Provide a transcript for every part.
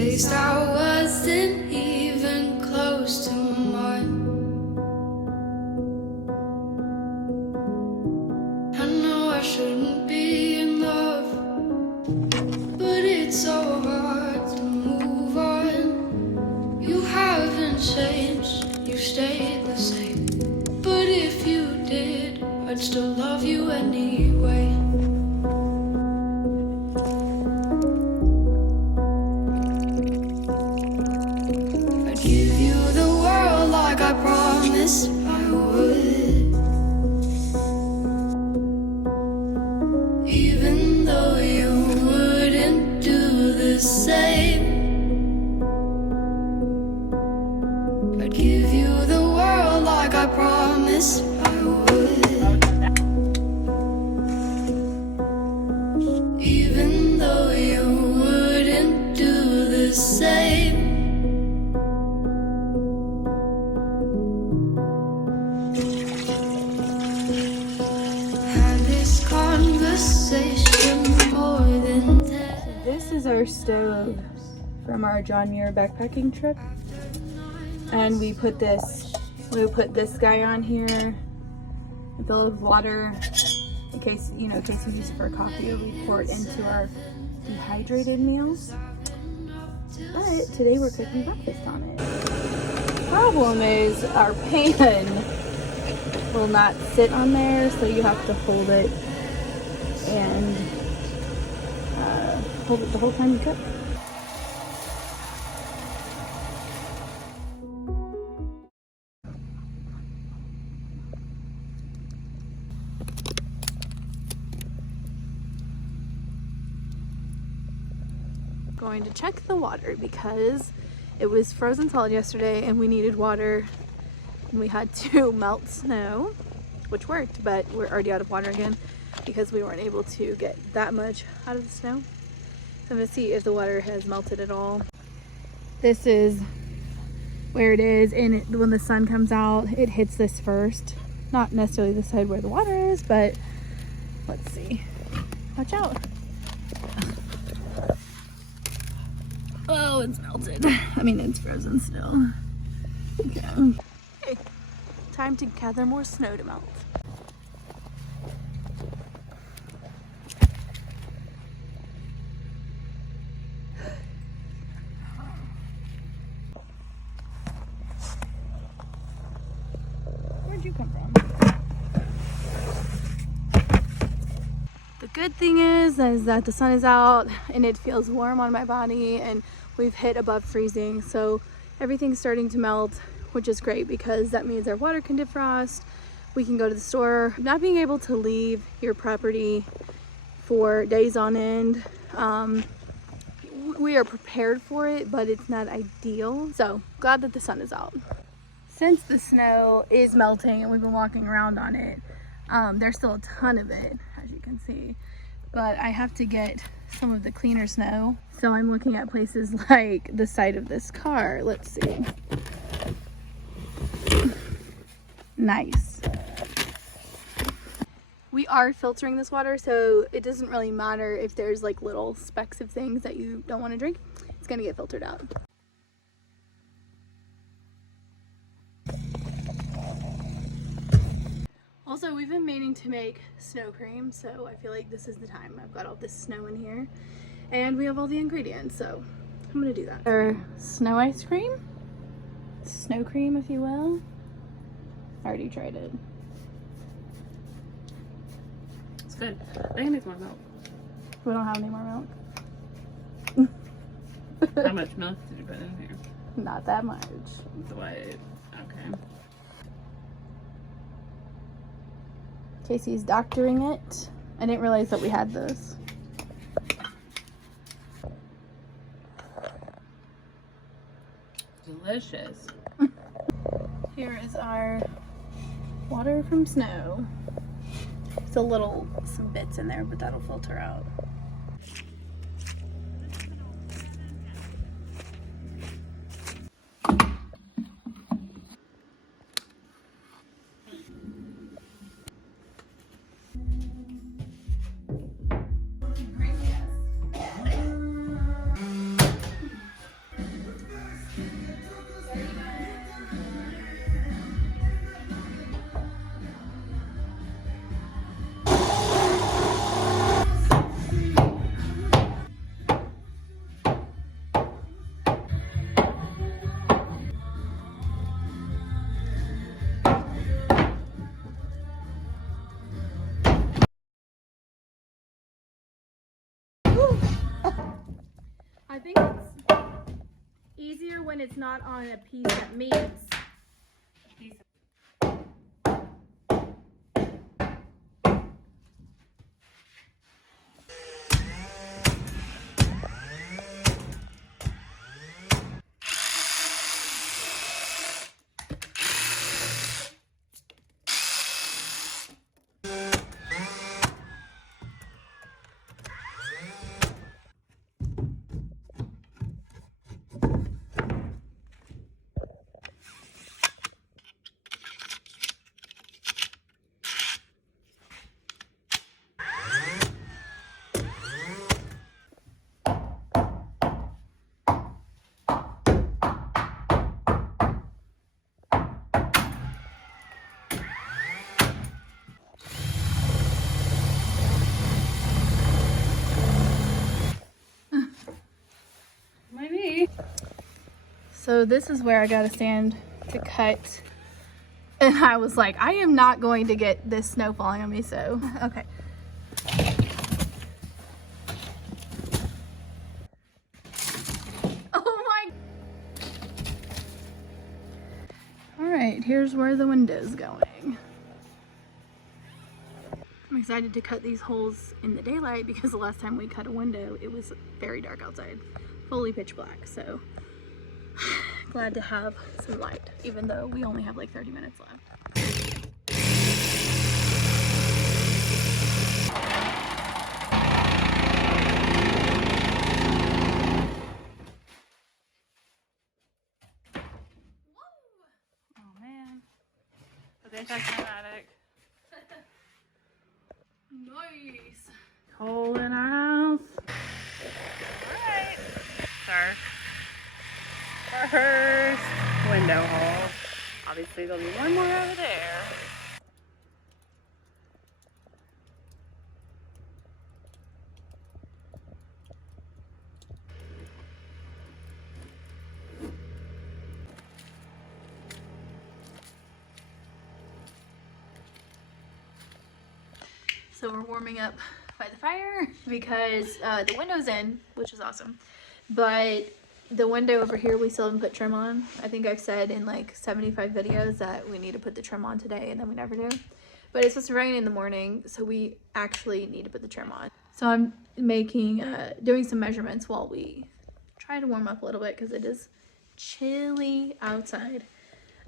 taste I wasn't even close to mine. I know I shouldn't be in love, but it's so hard to move on. You haven't changed, you stayed the same. But if you did, I'd still love you anyway. I'd give you the world like I promised I would, even though you wouldn't do the same. I'd give you the world like I promised I would, even though you wouldn't do the same. Had this conversation more than 10. This is our stove from our John Muir backpacking trip, and we put this guy on here, filled with water in case we use it for coffee, or we pour it into our dehydrated meals. But today we're cooking breakfast on it. Problem is our pan will not sit on there, so you have to hold it and hold it the whole time you cook. Going to check the water because it was frozen solid yesterday and we needed water, and we had to melt snow, which worked, but we're already out of water again because we weren't able to get that much out of the snow. So I'm gonna see if the water has melted at all. This is where it is, and when the sun comes out, it hits this first. Not necessarily the side where the water is, but let's see. Watch out. Oh, it's melted. I mean, it's frozen still. Okay. Hey, time to gather more snow to melt. Where'd you come from? The good thing is that the sun is out and it feels warm on my body, and we've hit above freezing, so everything's starting to melt, which is great because that means our water can defrost. We can go to the store. Not being able to leave your property for days on end, we are prepared for it, but it's not ideal. So glad that the sun is out. Since the snow is melting and we've been walking around on it, there's still a ton of it, as you can see, but I have to get some of the cleaner snow. So I'm looking at places like the side of this car. Let's see. Nice. We are filtering this water, so it doesn't really matter if there's like little specks of things that you don't want to drink. It's gonna get filtered out. Also, we've been meaning to make snow cream, so I feel like this is the time. I've got all this snow in here and we have all the ingredients, so I'm gonna do that. Our snow ice cream? Snow cream, if you will. I already tried it. It's good. I think it needs more milk. We don't have any more milk. How much milk did you put in here? Not that much. The way, okay. Casey's doctoring it. I didn't realize that we had this. Delicious. Here is our water from snow. There's some bits in there, but that'll filter out. I think it's easier when it's not on a piece that meets. So this is where I got a stand to cut, and I was like, I am not going to get this snow falling on me, so okay. Oh my. All right, here's where the window's going. I'm excited to cut these holes in the daylight because the last time we cut a window, it was very dark outside, fully pitch black, so glad to have some light, even though we only have like 30 minutes left. Oh man. The anticlimactic. Nice. Hole in our house. Alright. Our first window hole. Obviously there'll be one more over there. So we're warming up by the fire because the window's in, which is awesome, but the window over here we still haven't put trim on. I think I've said in like 75 videos that we need to put the trim on today, and then we never do. But it's supposed to rain in the morning, so we actually need to put the trim on. So I'm doing some measurements while we try to warm up a little bit because it is chilly outside.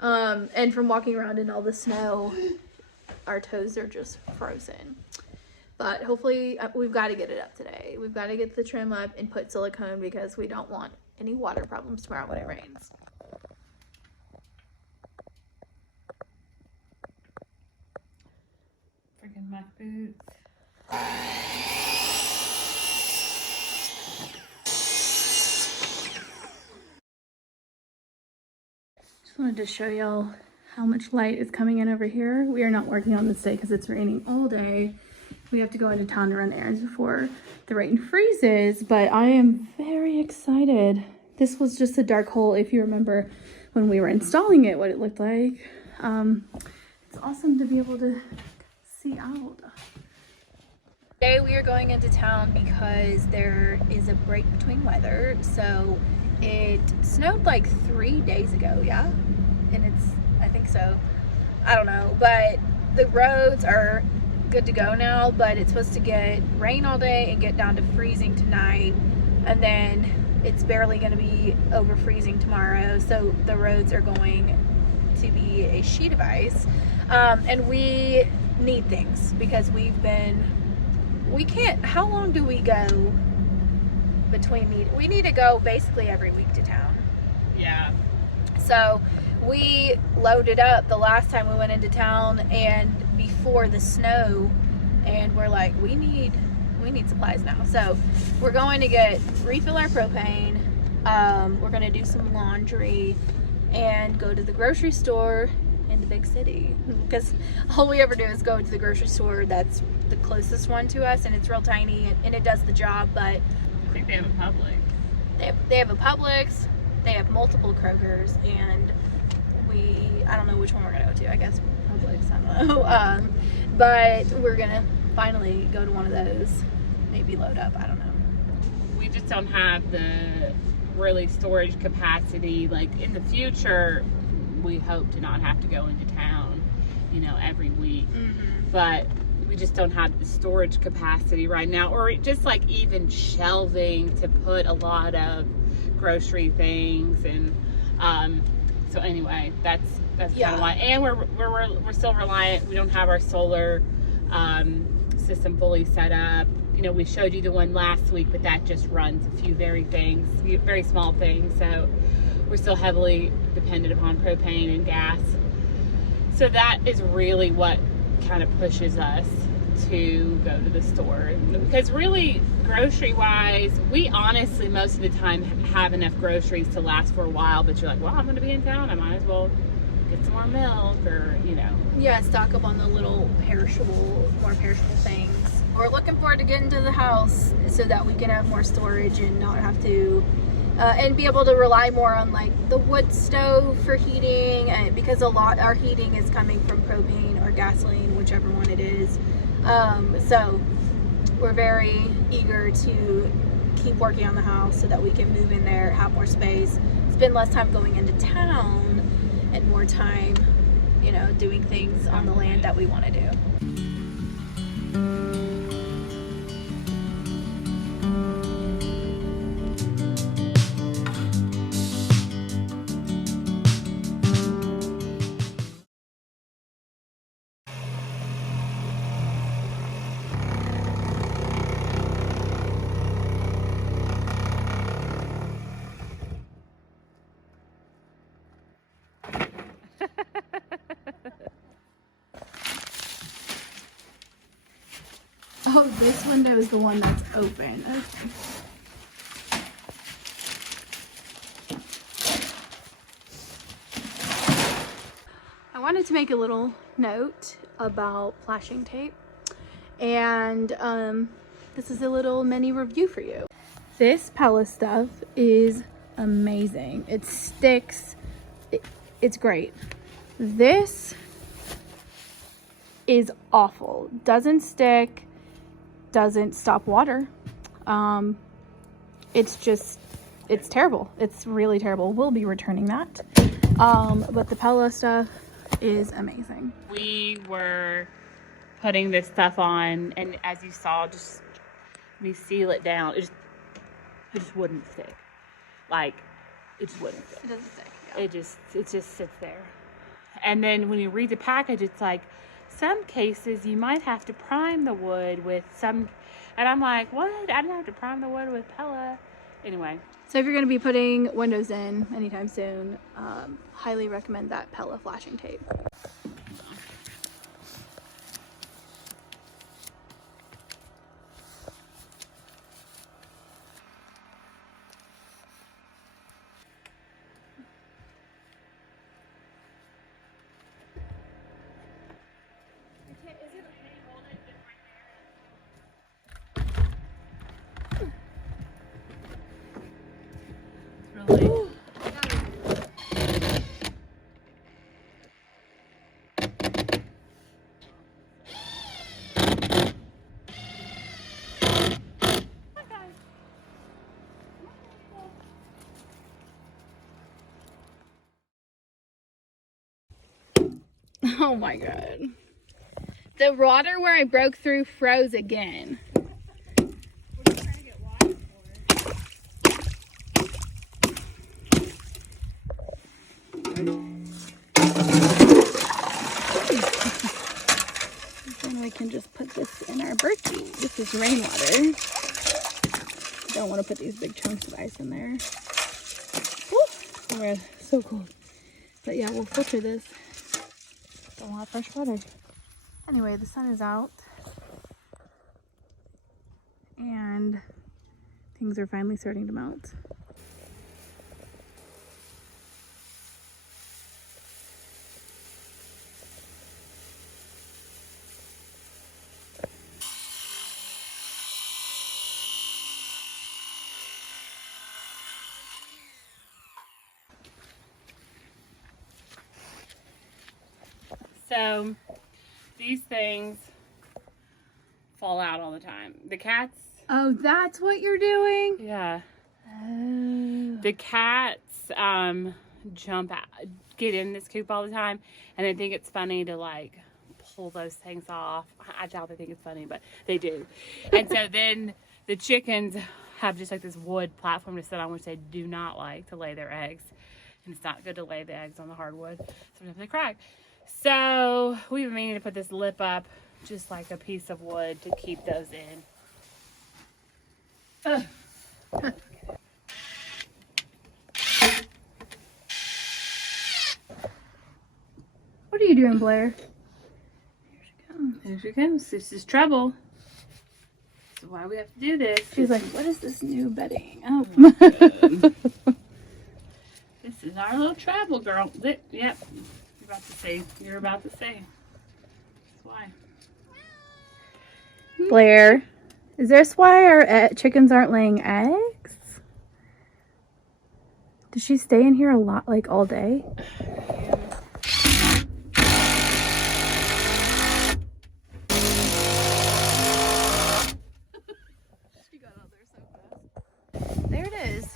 And from walking around in all the snow, our toes are just frozen. But hopefully we've got to get it up today. We've got to get the trim up and put silicone because we don't want any water problems tomorrow when it rains. Freaking muck boots. Just wanted to show y'all how much light is coming in over here. We are not working on this day because it's raining all day. We have to go into town to run errands before the rain freezes, but I am very excited. This was just a dark hole, if you remember when we were installing it, what it looked like. It's awesome to be able to see out. Today we are going into town because there is a break between weather. So it snowed like 3 days ago, yeah? And I think so. I don't know, but the roads are good to go now, but it's supposed to get rain all day and get down to freezing tonight, and then it's barely going to be over freezing tomorrow, so the roads are going to be a sheet of ice, and we need things because we can't, how long do we go between we need to go basically every week to town. Yeah. So we loaded up the last time we went into town and before the snow, and we're like, we need supplies now. So we're going to refill our propane. We're going to do some laundry and go to the grocery store in the big city, because all we ever do is go to the grocery store that's the closest one to us, and it's real tiny and it does the job. But I think they have a Publix. They have a Publix, they have multiple Krogers, and I don't know which one we're gonna go to. I guess Publix, I don't know. But we're gonna finally go to one of those, maybe load up, I don't know. We we just don't have the really storage capacity. Like in the future, we hope to not have to go into town, you know, every week. But we just don't have the storage capacity right now, or just like even shelving to put a lot of grocery things. And so anyway, that's kind of why. And we're still reliant. We don't have our solar system fully set up. You know, we showed you the one last week, but that just runs a few very small things. So we're still heavily dependent upon propane and gas. So that is really what kind of pushes us to go to the store. Because really, grocery wise, we honestly most of the time have enough groceries to last for a while. But you're like, well, I'm going to be in town, I might as well get some more milk, or, you know. Yeah, stock up on the little more perishable things. We're looking forward to getting to the house so that we can have more storage and not have to, and be able to rely more on like the wood stove for heating, and because our heating is coming from propane or gasoline, whichever one it is. So we're very eager to keep working on the house so that we can move in there, have more space, spend less time going into town, and more time, you know, doing things on the land that we want to do. Oh, this window is the one that's open. Okay. I wanted to make a little note about flashing tape, and this is a little mini review for you. This Pella stuff is amazing. It sticks. It's great. This is awful. Doesn't stick. Doesn't stop water. It's terrible. It's really terrible. We'll be returning that. But the Pella stuff is amazing. We were putting this stuff on, and as you saw, just we seal it down. It just wouldn't stick. Like, it just wouldn't stick. It doesn't stick. Yeah. It just sits there. And then when you read the package, it's like, some cases you might have to prime the wood with some, and I'm like, what? I don't have to prime the wood with Pella. Anyway. So if you're going to be putting windows in anytime soon, highly recommend that Pella flashing tape. Really? Oh my god. The water where I broke through froze again. What are you trying to get water Then we can just put this in our Berkey. This is rainwater. Don't want to put these big chunks of ice in there. Woo! Oh, so cold. But yeah, we'll filter this. Don't want fresh water. Anyway, the sun is out. And things are finally starting to melt. So these things fall out all the time. The cats Oh, that's what you're doing? Yeah. Oh. The cats jump out, get in this coop all the time, and they think it's funny to like pull those things off. I doubt they think it's funny, but they do. And so then the chickens have just like this wood platform to sit on, which they do not like to lay their eggs. And it's not good to lay the eggs on the hardwood. Sometimes they crack. So we've been meaning to put this lip up, just like a piece of wood to keep those in. Ugh. What are you doing, Blair? Here she comes. This is trouble. That's why we have to do this. She's like, what is this new bedding? Oh. This is our little travel girl. Yep. You're about to see. You're about to see. That's why. Blair, is this why our chickens aren't laying eggs? Does she stay in here a lot, like all day? There it is.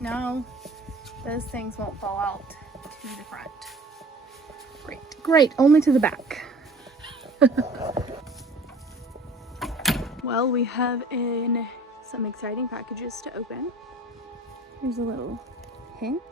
No, those things won't fall out to the front. Great. Great, only to the back. Well, we have in some exciting packages to open. Here's a little hint.